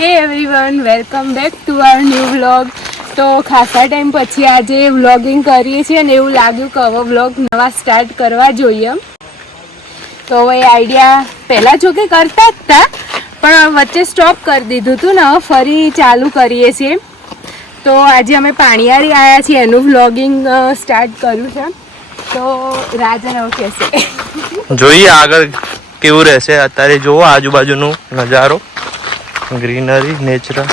હે everyone, welcome back to our new vlog. તો ખાસા ટાઈમ પછી આજે વ્લોગિંગ કરીએ છીએ અને એવું લાગ્યું કે હવે વ્લોગ નવા સ્ટાર્ટ કરવા જોઈએ. તો હવે આઈડિયા પહેલાં જો કે કરતા જ હતા પણ વચ્ચે સ્ટોપ કરી દીધું હતું ને હવે ફરી ચાલુ કરીએ છીએ. તો આજે અમે પાણીયારી આવ્યા છીએ, એનું વ્લોગિંગ સ્ટાર્ટ કર્યું છે. તો રાજા હવે કહેશે જોઈએ આગળ કેવું રહેશે. અત્યારે જોવો આજુબાજુનો નજારો, ગ્રીનરી, નેચરલ.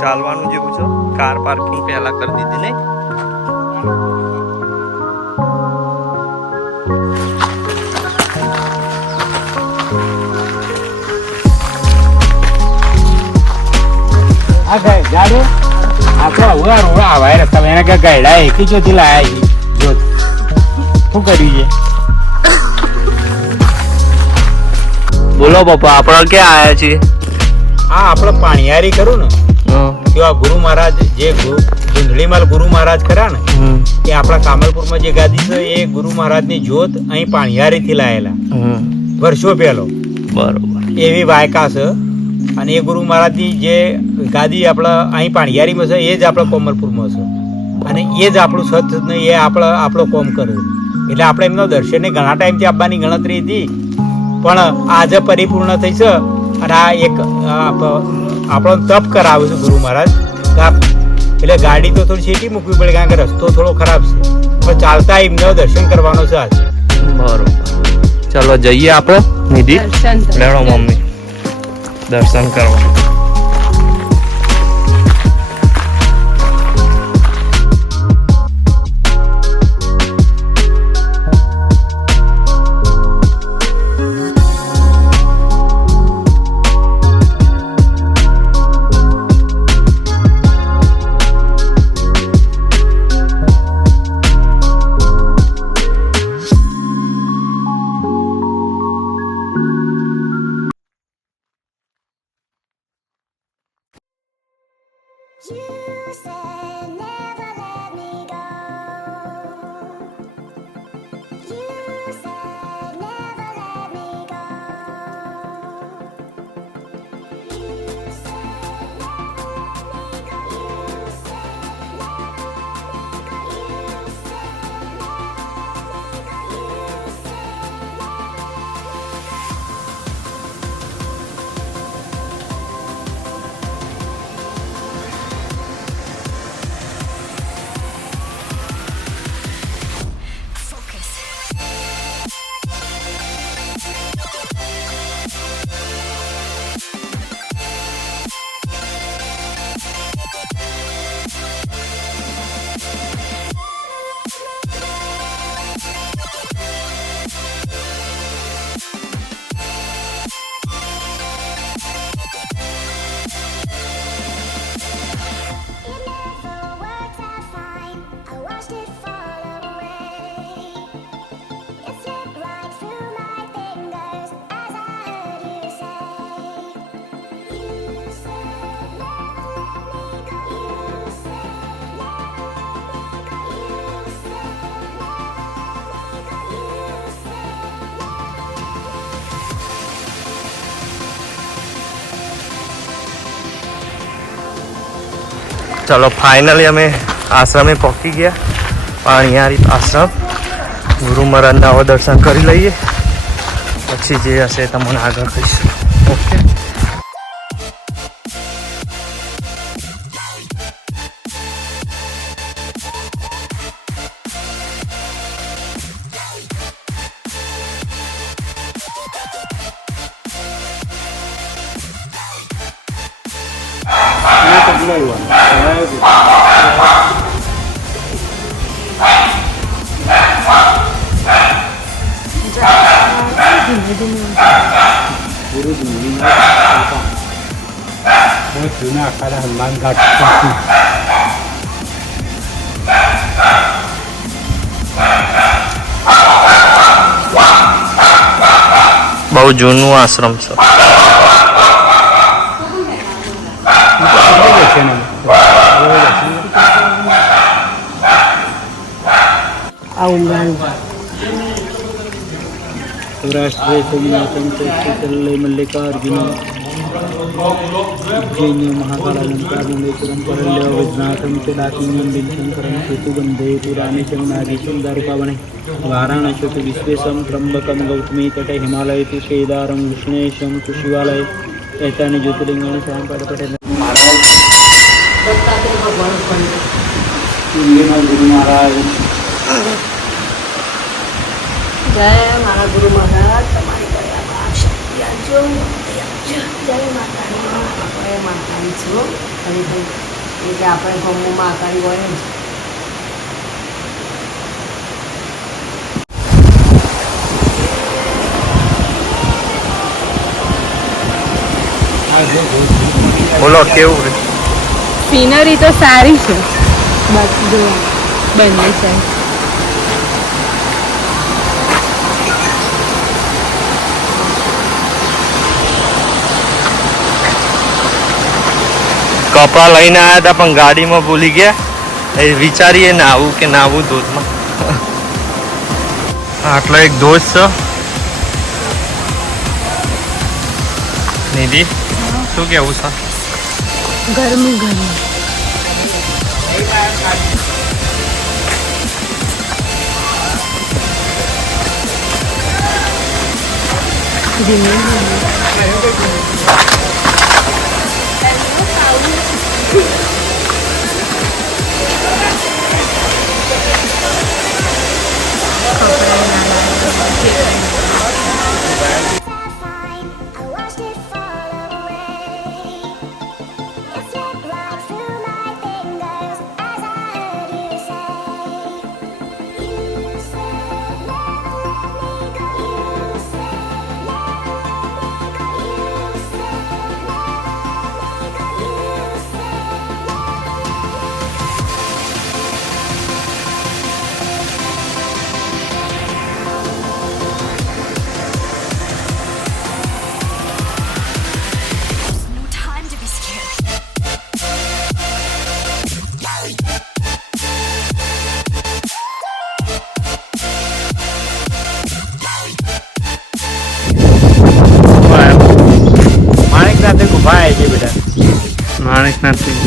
ચાલવાનું જેવું છે. કાર પાર્કિંગ પહેલા કરી દીધી નહીં. આ ગાડો આખો રોડા આવાય રસ્તા એને કે ગાયડા એકી જોતી લાયા જો શું કર્યું છે. બોલો પપ્પા, આપણે ક્યાં આવ્યા છીએ? આ આપણે પાણીયારી કરું ને કેવા ગુરુ મહારાજ, જે ધૂંધળીમાલ ગુરુ મહારાજ ખરા ને એ આપણા કામલપુરમાં જે ગાદી છે એ ગુરુ મહારાજની જ્યોત અહીં પાણીયારી થી લાયેલા વર્ષો પહેલો. બરોબર. એવી વાયકા છે અને એ ગુરુ મહારાજની જે ગાદી આપણા અહીં પાણીયારીમાં છે એ જ આપણા કોમલપુરમાં છે અને એ જ આપણું સત ને એ આપણો કોમ કરે. એટલે આપણે એમનો દર્શનને ઘણા ટાઈમથી આપવાની ગણતરી હતી પણ આજે પરિપૂર્ણ થઈ છે. અને આ એક આપણો તપ કરાવે છે ગુરુ મહારાજ. એટલે ગાડી તો થોડી છેટી મૂકવી પડે કારણ કે રસ્તો થોડો ખરાબ છે પણ ચાલતા એમને દર્શન કરવાનો છે આજે. બરોબર, ચલો જઈએ આપણે. નિધિ લેણો મમ્મી દર્શન કરવા. ચલો ફાઇનલી અમે આશ્રમે પહોંચી ગયા. પાણીયારી આશ્રમ. ગુરુ મહારાજના હવે દર્શન કરી લઈએ પછી જે હશે તમને આગળ કહીશું. ઓકે. જૂના આખા હનુમાન ઘાટ બહુ જૂનું આશ્રમ છે. સૌરાષ્ટ્રે સોમનાથમ ચૈત્રલ્લે મલ્લિકાર્જુન ઉજ્જૈન્ય મહાકાળાલંકારમલેશ્વરમ પરલ્ય વૈદ્યનાથમ ચ દાક્ષિણ્યમ બિલશંકરમ સેતુબંધે પુરાણેશમ નાગેશમ દ્વારકાવણે વારાણસ્યતુ વિશ્વેશમ ત્રંબકમ ગૌતમી તટે હિમાલય તુ કેદારમ વિષ્ણેશમ તુ શિવાલય એતાની જ્યોતિર્લિંગાની સ્વામી પાઠ પટેલ ગુરુ મહારાજ જય મારા ગુરુ મહારાજ, તમારી દયામાં શક્તિ આપજો. જય માતાજી. આપણે માતાજી છો અને એટલે આપણે ગમું માતાજી હોય ને. બોલો કેવું? સિનરી તો સારી છે, બાકી જો બંને છે. કપડાં લઈને આવ્યા હતા પણ ગાડીમાં ભૂલી ગયા. એ વિચારીએ નાવું કે નાવું ધોધમાં. આટલો એક ધોધ છે. નિધિ શું કેવું છે? ગરમી ગરમી. ધીમે ગુફા છે બેટા. માણેકનાથથી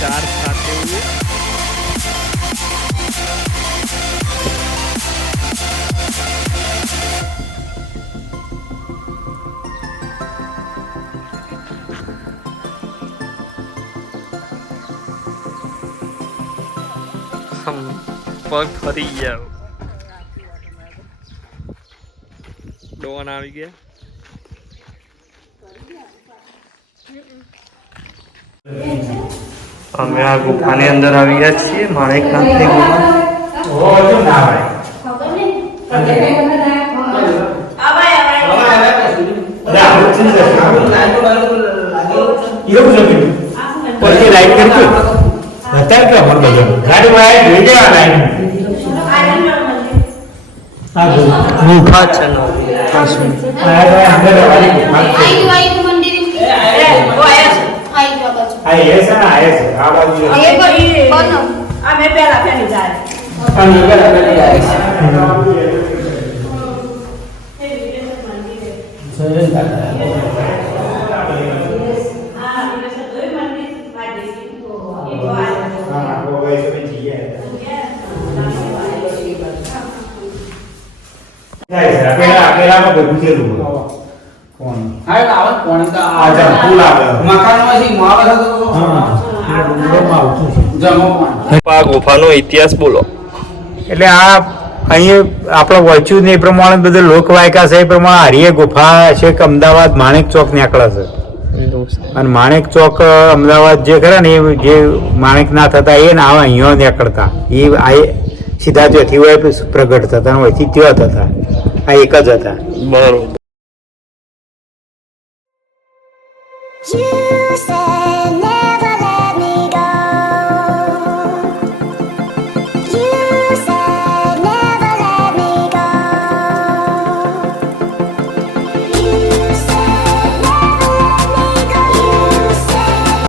ચાર સાથે પગ ફરી ગયા. ડોન આવી ગયા. અમે આ ગુફાની અંદર આવી ગયા છીએ. માણેકનાથની ગુફા. પછી લાઈટ કરજો. અત્યારે કે અમર બધો ગાડીમાં આવી જોઈ ગયા લાઈટ. ગુફા છે નો પેલામાં ભેગું થયેલું હા એટલે આવે કોણ તો આ જમપુર આવે. મકાનમાંથી માલ હતો જમો પણ આ ગુફાનો ઇતિહાસ બોલો. એટલે આ અહીં આપણે વાંચ્યું ને એ પ્રમાણે બધા લોકવાયકા છે એ પ્રમાણે હરિયે ગુફા છે કે અમદાવાદ માણેક ચોક નીકળે છે અને માણેક ચોક અમદાવાદ જે ખરા ને એ જે માણેકનાથ હતા એ ને આવા અહીંયા નીકળતા એ આ સીધા ત્યાંથી હોય પ્રગટ થતા અને અહીંથી ત્યાં થતા આ એક જ હતા. બરોબર. You said